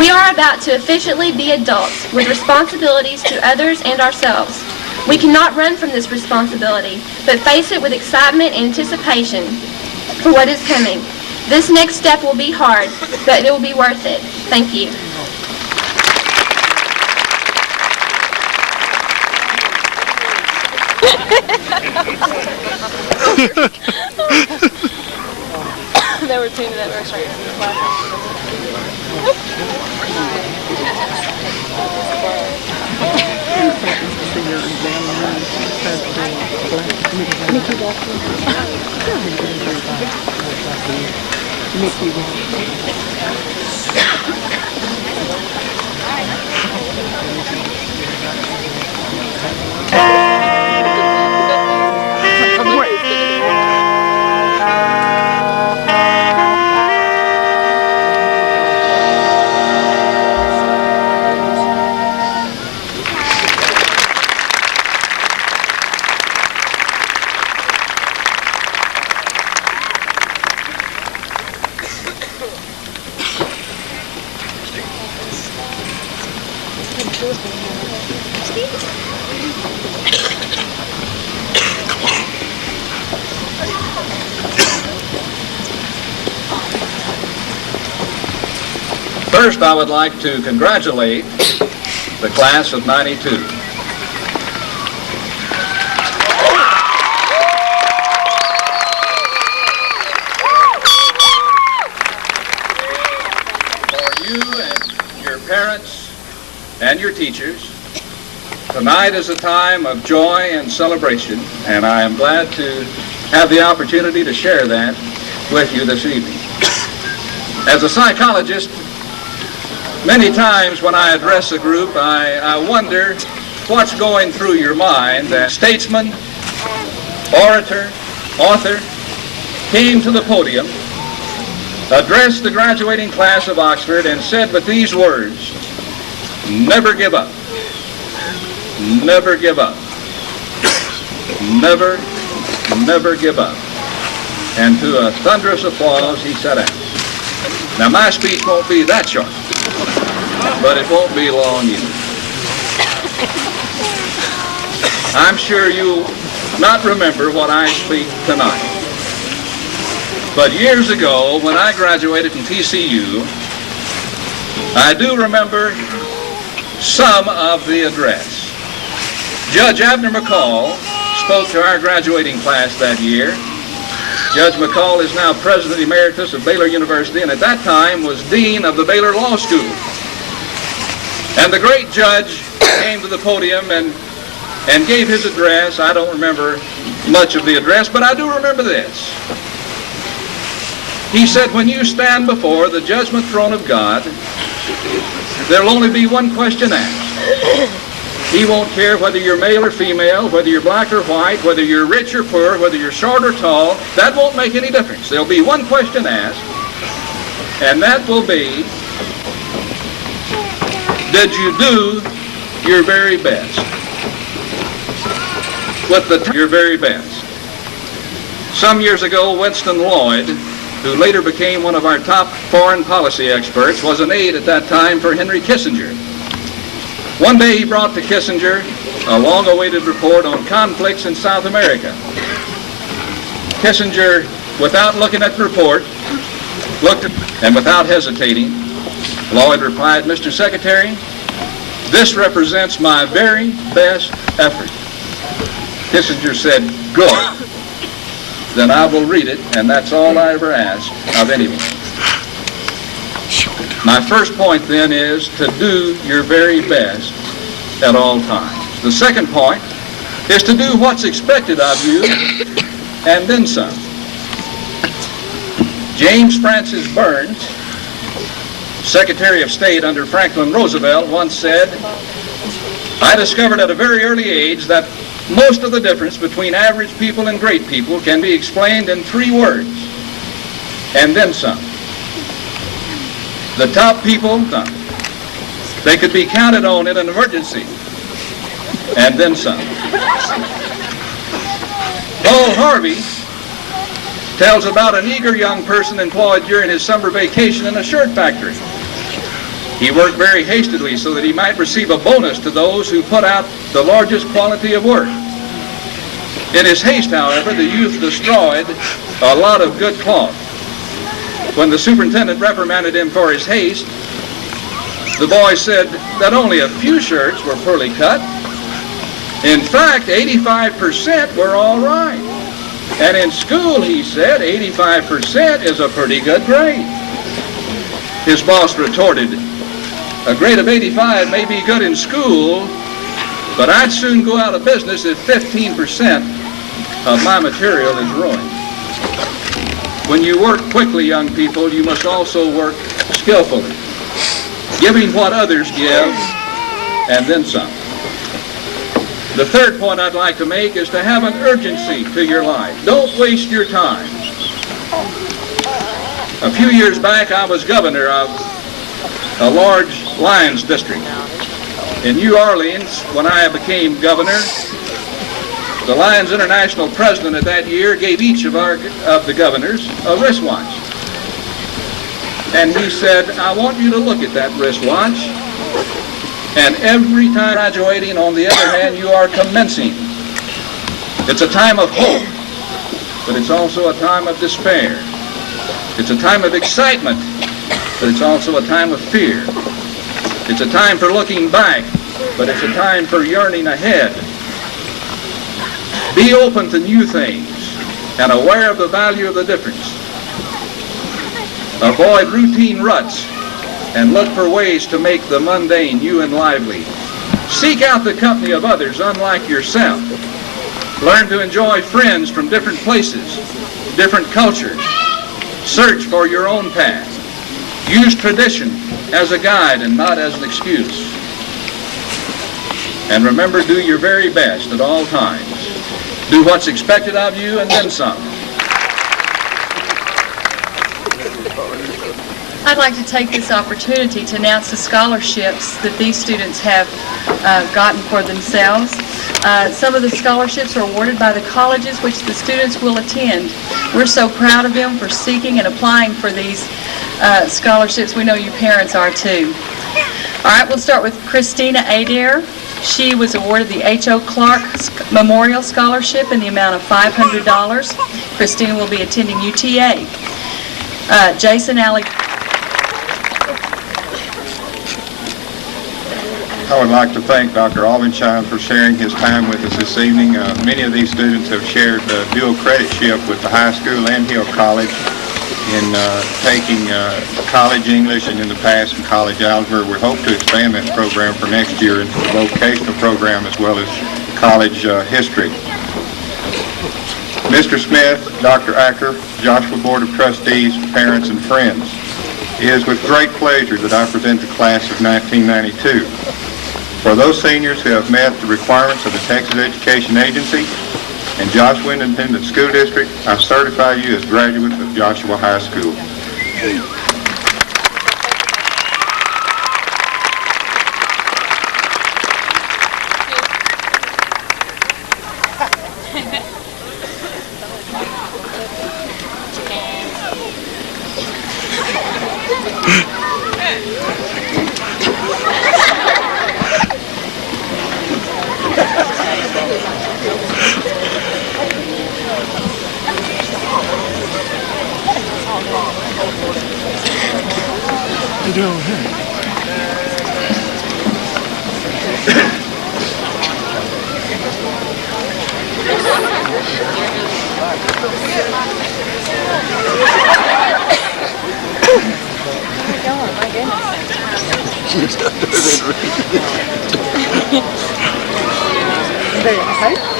We are about to officially be adults with responsibilities to others and ourselves. We cannot run from this responsibility, but face it with excitement and anticipation for what is coming. This next step will be hard, but it will be worth it. Thank you. There were two that were straight. First, I would like to congratulate the class of '92. For you and your parents and your teachers, tonight is a time of joy and celebration, and I am glad to have the opportunity to share that with you this evening. As a psychologist, many times when I address a group, I wonder what's going through your mind. A statesman, orator, author came to the podium, addressed the graduating class of Oxford, and said with these words, "Never give up. Never give up. Never, never give up." And to a thunderous applause, he sat down. Now, my speech won't be that short, but it won't be long either. I'm sure you'll not remember what I speak tonight. But years ago, when I graduated from TCU, I do remember some of the address. Judge Abner McCall spoke to our graduating class that year. Judge McCall is now President Emeritus of Baylor University, and at that time was Dean of the Baylor Law School. And the great judge came to the podium and gave his address. I don't remember much of the address, but I do remember this. He said, "When you stand before the judgment throne of God, there'll only be one question asked. He won't care whether you're male or female, whether you're black or white, whether you're rich or poor, whether you're short or tall. That won't make any difference. There'll be one question asked, and that will be, did you do your very best?" With your very best. Some years ago, Winston Lloyd, who later became one of our top foreign policy experts, was an aide at that time for Henry Kissinger. One day he brought to Kissinger a long-awaited report on conflicts in South America. Kissinger, without looking at the report, looked at, and without hesitating, Lloyd replied, "Mr. Secretary, this represents my very best effort." Kissinger said, "Good. Then I will read it, and that's all I ever ask of anyone." My first point then is to do your very best at all times. The second point is to do what's expected of you and then some. James Francis Burns, Secretary of State under Franklin Roosevelt, once said, "I discovered at a very early age that most of the difference between average people and great people can be explained in 3 words, and then some. The top people, they could be counted on in an emergency, and then some." Paul Harvey tells about an eager young person employed during his summer vacation in a shirt factory. He worked very hastily so that he might receive a bonus to those who put out the largest quality of work. In his haste, however, the youth destroyed a lot of good cloth. When the superintendent reprimanded him for his haste, the boy said that only a few shirts were poorly cut. In fact, 85% were all right. And in school, he said, 85% is a pretty good grade. His boss retorted, a grade of 85 may be good in school, but I'd soon go out of business if 15% of my material is ruined. When you work quickly, young people, you must also work skillfully, giving what others give and then some. The third point I'd like to make is to have an urgency to your life. Don't waste your time. A few years back, I was governor of a large Lions district. In New Orleans, when I became governor, the Lions International president at that year gave each of the governors a wristwatch. And he said, I want you to look at that wristwatch, and every time graduating, on the other hand, you are commencing. It's a time of hope, but it's also a time of despair. It's a time of excitement, but it's also a time of fear. It's a time for looking back, but it's a time for yearning ahead. Be open to new things and aware of the value of the difference. Avoid routine ruts and look for ways to make the mundane new and lively. Seek out the company of others unlike yourself. Learn to enjoy friends from different places, different cultures. Search for your own path. Use tradition as a guide and not as an excuse. And remember, do your very best at all times. Do what's expected of you and then some. I'd like to take this opportunity to announce the scholarships that these students have gotten for themselves. Some of the scholarships are awarded by the colleges which the students will attend. We're so proud of them for seeking and applying for these scholarships. We know you parents are too. All right, we'll start with Christina Adair. She was awarded the H.O. Clark Memorial Scholarship in the amount of $500. Christina will be attending UTA. Jason Alec. I would like to thank Dr. Albenshine for sharing his time with us this evening. Many of these students have shared dual creditship with the high school and Hill College in taking college English and in the past in college algebra. We hope to expand that program for next year into the vocational program as well as college history. Mr. Smith, Dr. Acker, Joshua Board of Trustees, parents, and friends, it is with great pleasure that I present the class of 1992. For those seniors who have met the requirements of the Texas Education Agency and Joshua Independent School District, I certify you as graduates of Joshua High School. Very nice.